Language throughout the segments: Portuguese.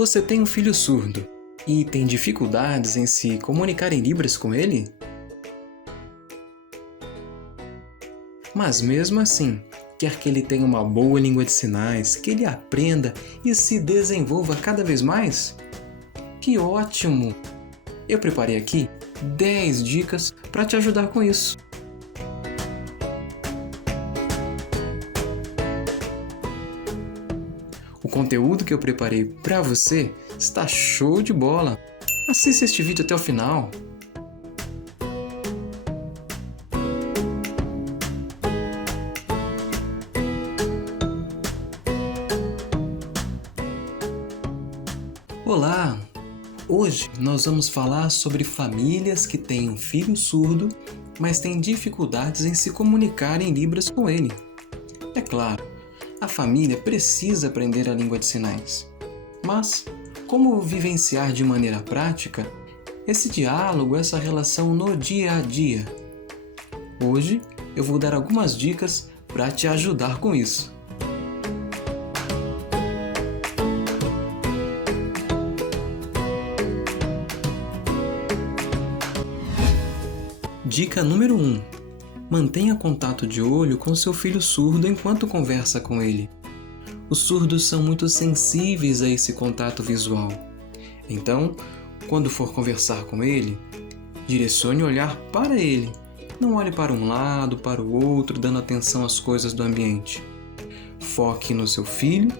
Você tem um filho surdo e tem dificuldades em se comunicar em Libras com ele? Mas mesmo assim, quer que ele tenha uma boa língua de sinais, que ele aprenda e se desenvolva cada vez mais? Que ótimo! Eu preparei aqui 10 dicas para te ajudar com isso. O conteúdo que eu preparei para você está show de bola! Assista este vídeo até o final! Olá! Hoje nós vamos falar sobre famílias que têm um filho surdo, mas têm dificuldades em se comunicar em Libras com ele. É claro, a família precisa aprender a língua de sinais. Mas como vivenciar de maneira prática esse diálogo, essa relação no dia a dia? Hoje eu vou dar algumas dicas para te ajudar com isso. Dica número 1. Mantenha contato de olho com seu filho surdo enquanto conversa com ele. Os surdos são muito sensíveis a esse contato visual. Então, quando for conversar com ele, direcione o olhar para ele. Não olhe para um lado, para o outro, dando atenção às coisas do ambiente. Foque no seu filho,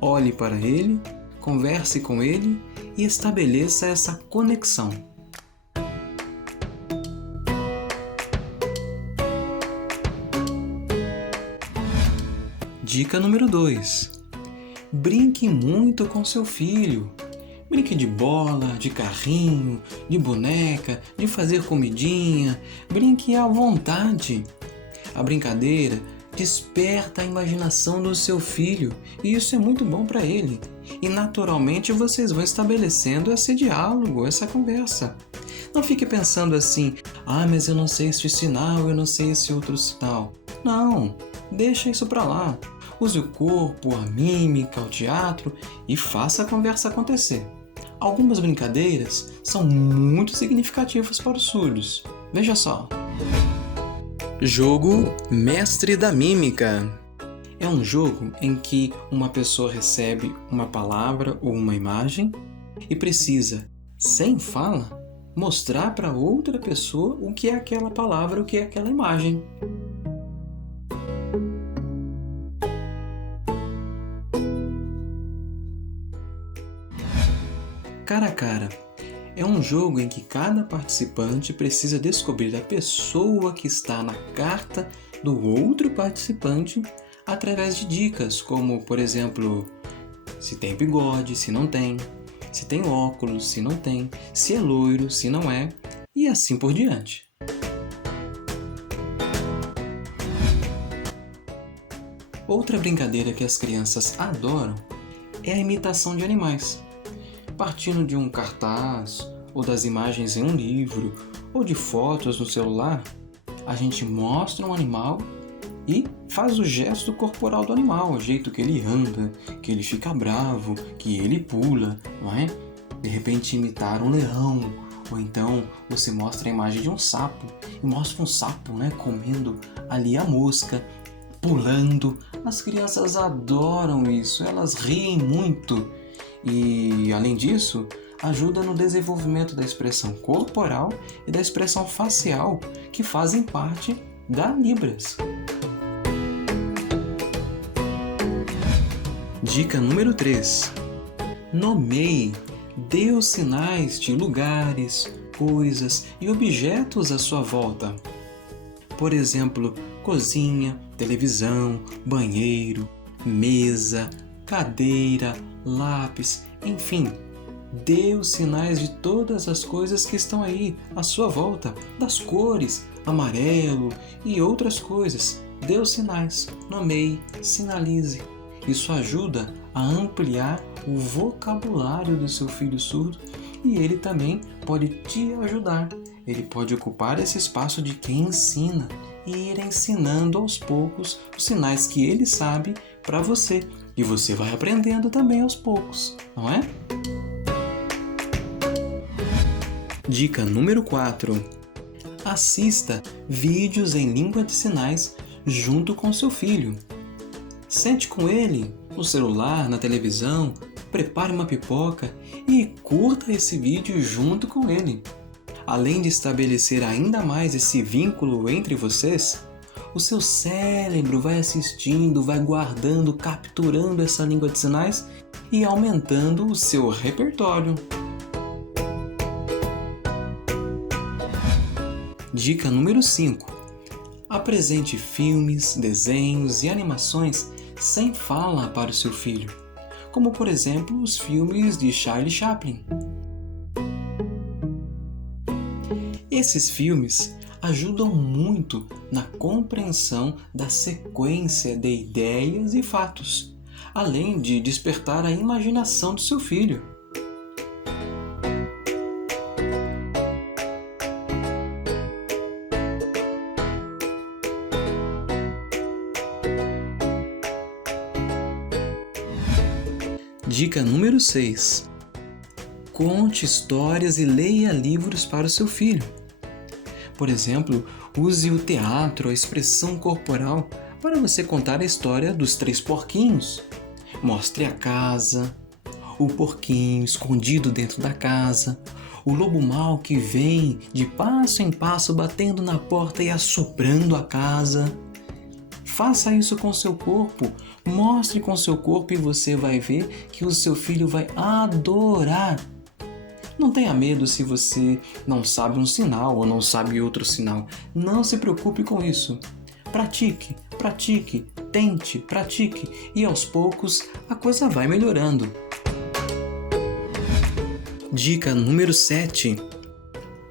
olhe para ele, converse com ele e estabeleça essa conexão. Dica número 2. Brinque muito com seu filho. Brinque de bola, de carrinho, de boneca, de fazer comidinha. Brinque à vontade. A brincadeira desperta a imaginação do seu filho e isso é muito bom para ele. E naturalmente vocês vão estabelecendo esse diálogo, essa conversa. Não fique pensando assim, mas eu não sei este sinal, eu não sei esse outro sinal. Não, deixa isso para lá. Use o corpo, a mímica, o teatro e faça a conversa acontecer. Algumas brincadeiras são muito significativas para os surdos. Veja só. Jogo Mestre da Mímica. É um jogo em que uma pessoa recebe uma palavra ou uma imagem e precisa, sem fala, mostrar para outra pessoa o que é aquela palavra, o que é aquela imagem. Cara a cara. É um jogo em que cada participante precisa descobrir a pessoa que está na carta do outro participante através de dicas, como, por exemplo, se tem bigode, se não tem, se tem óculos, se não tem, se é loiro, se não é, e assim por diante. Outra brincadeira que as crianças adoram é a imitação de animais. Partindo de um cartaz, ou das imagens em um livro, ou de fotos no celular, a gente mostra um animal e faz o gesto corporal do animal, o jeito que ele anda, que ele fica bravo, que ele pula, não é? De repente imitar um leão, ou então você mostra a imagem de um sapo, e mostra um sapo, né, comendo ali a mosca, pulando. As crianças adoram isso, elas riem muito. E, além disso, ajuda no desenvolvimento da expressão corporal e da expressão facial, que fazem parte da Libras. Dica número 3. Nomeie. Dê os sinais de lugares, coisas e objetos à sua volta. Por exemplo, cozinha, televisão, banheiro, mesa, cadeira, lápis, enfim, dê os sinais de todas as coisas que estão aí à sua volta, das cores, amarelo e outras coisas. Dê os sinais, nomeie, sinalize. Isso ajuda a ampliar o vocabulário do seu filho surdo e ele também pode te ajudar. Ele pode ocupar esse espaço de quem ensina e ir ensinando aos poucos os sinais que ele sabe para você. E você vai aprendendo também aos poucos, não é? Dica número 4. Assista vídeos em língua de sinais junto com seu filho. Sente com ele, no celular, na televisão, prepare uma pipoca e curta esse vídeo junto com ele. Além de estabelecer ainda mais esse vínculo entre vocês, o seu cérebro vai assistindo, vai guardando, capturando essa língua de sinais e aumentando o seu repertório. Dica número 5. Apresente filmes, desenhos e animações sem fala para o seu filho, como por exemplo os filmes de Charlie Chaplin. Esses filmes ajudam muito na compreensão da sequência de ideias e fatos, além de despertar a imaginação do seu filho. Dica número 6. Conte histórias e leia livros para o seu filho. Por exemplo, use o teatro, a expressão corporal para você contar a história dos 3 porquinhos. Mostre a casa, o porquinho escondido dentro da casa, o lobo mau que vem de passo em passo batendo na porta e assoprando a casa. Faça isso com seu corpo, mostre com seu corpo e você vai ver que o seu filho vai adorar. Não tenha medo se você não sabe um sinal ou não sabe outro sinal. Não se preocupe com isso. Pratique, pratique, tente, pratique e aos poucos a coisa vai melhorando. Dica número 7.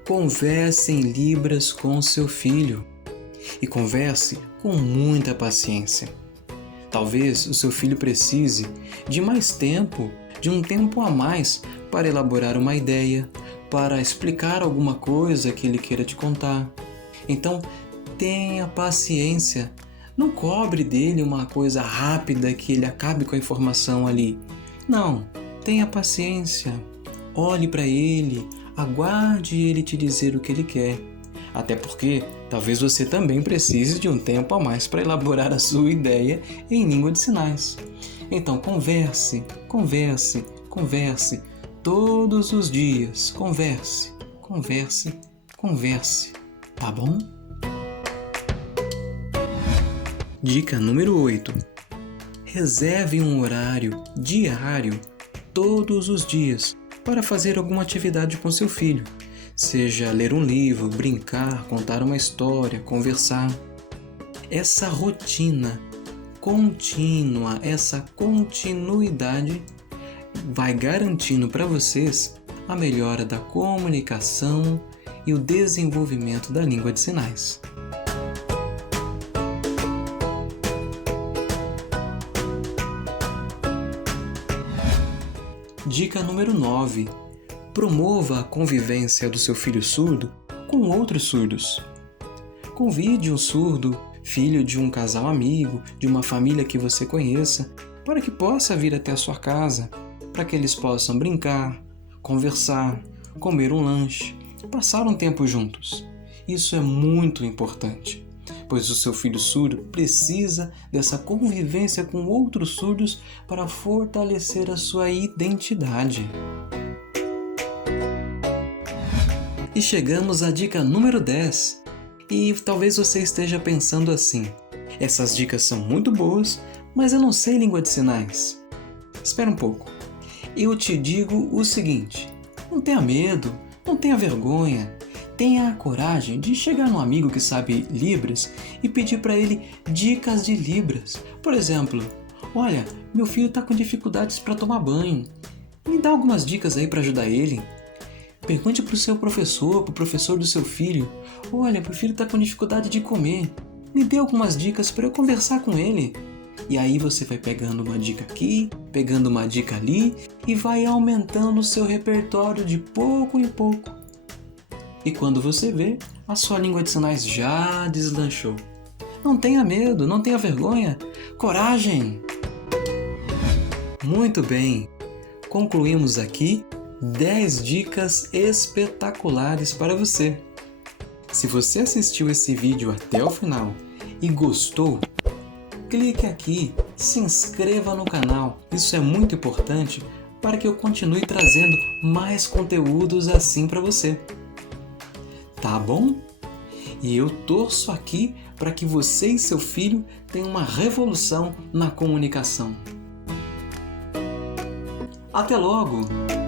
Converse em Libras com seu filho. E converse com muita paciência. Talvez o seu filho precise de mais tempo, de um tempo a mais para elaborar uma ideia, para explicar alguma coisa que ele queira te contar. Então, tenha paciência. Não cobre dele uma coisa rápida que ele acabe com a informação ali. Não, tenha paciência. Olhe para ele, aguarde ele te dizer o que ele quer. Até porque talvez você também precise de um tempo a mais para elaborar a sua ideia em língua de sinais. Então converse, converse, converse. Todos os dias, converse, converse, converse. Tá bom? Dica número 8. Reserve um horário diário, todos os dias, para fazer alguma atividade com seu filho. Seja ler um livro, brincar, contar uma história, conversar. Essa rotina contínua, essa continuidade vai garantindo para vocês a melhora da comunicação e o desenvolvimento da língua de sinais. Dica número 9. Promova a convivência do seu filho surdo com outros surdos. Convide um surdo, filho de um casal amigo, de uma família que você conheça, para que possa vir até a sua casa, para que eles possam brincar, conversar, comer um lanche, passar um tempo juntos. Isso é muito importante, pois o seu filho surdo precisa dessa convivência com outros surdos para fortalecer a sua identidade. E chegamos à dica número 10. E talvez você esteja pensando assim: essas dicas são muito boas, mas eu não sei língua de sinais. Espera um pouco. Eu te digo o seguinte: não tenha medo, não tenha vergonha. Tenha a coragem de chegar num amigo que sabe Libras e pedir para ele dicas de Libras. Por exemplo, olha, meu filho está com dificuldades para tomar banho. Me dá algumas dicas aí para ajudar ele. Pergunte para o seu professor, para o professor do seu filho. Olha, meu filho está com dificuldade de comer. Me dê algumas dicas para eu conversar com ele. E aí você vai pegando uma dica aqui, pegando uma dica ali e vai aumentando o seu repertório de pouco em pouco. E quando você vê, a sua língua de sinais já deslanchou. Não tenha medo, não tenha vergonha. Coragem! Muito bem, concluímos aqui 10 dicas espetaculares para você. Se você assistiu esse vídeo até o final e gostou, clique aqui, se inscreva no canal. Isso é muito importante para que eu continue trazendo mais conteúdos assim para você. Tá bom? E eu torço aqui para que você e seu filho tenham uma revolução na comunicação. Até logo!